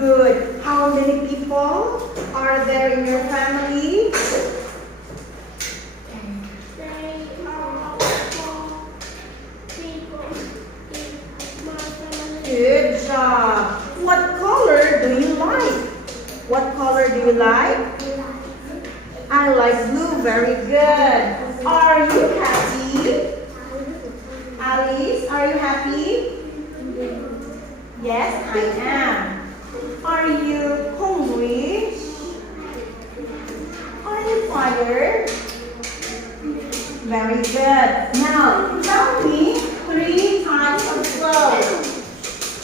good. How many people are there in your family? There are 4 people in my family. Good job. What color do you like? What color do you like? I like blue. Very good. Are you happy? Alice, are you happy? Yes, I am. Are you hungry? Are you tired? Very good. Now, tell me 3 types of clothes.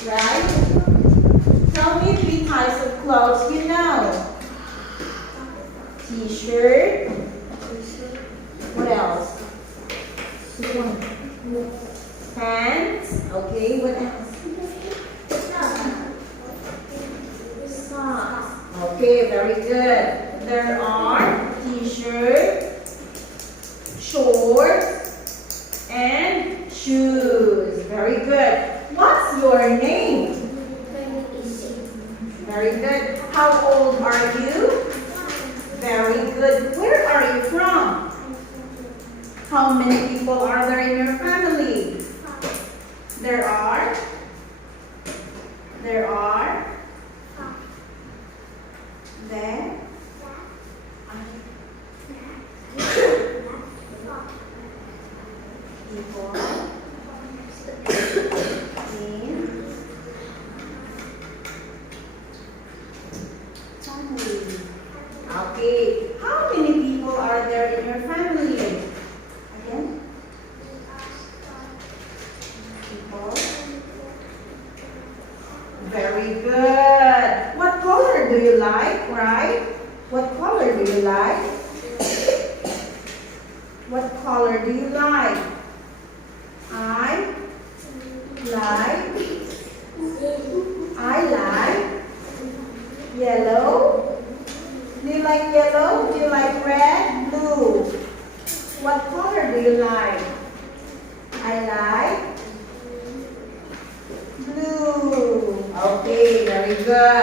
Right? Tell me 3 types of clothes you know. T-shirt. What else? Pants. Okay, what else? Socks. Okay, very good. There are t-shirt, shorts, and shoes. Very good. What's your name? Very good. How old are you? Very good. Where are you from? How many people are there in your family? There are. There people in family. Okay. How many people are there in your family? Again? People. Very good. What color do you like, right? What color do you like? What color do you like? I like yellow. Do you like yellow? Do you like red? Blue. What color do you like? I like blue. Okay, very good.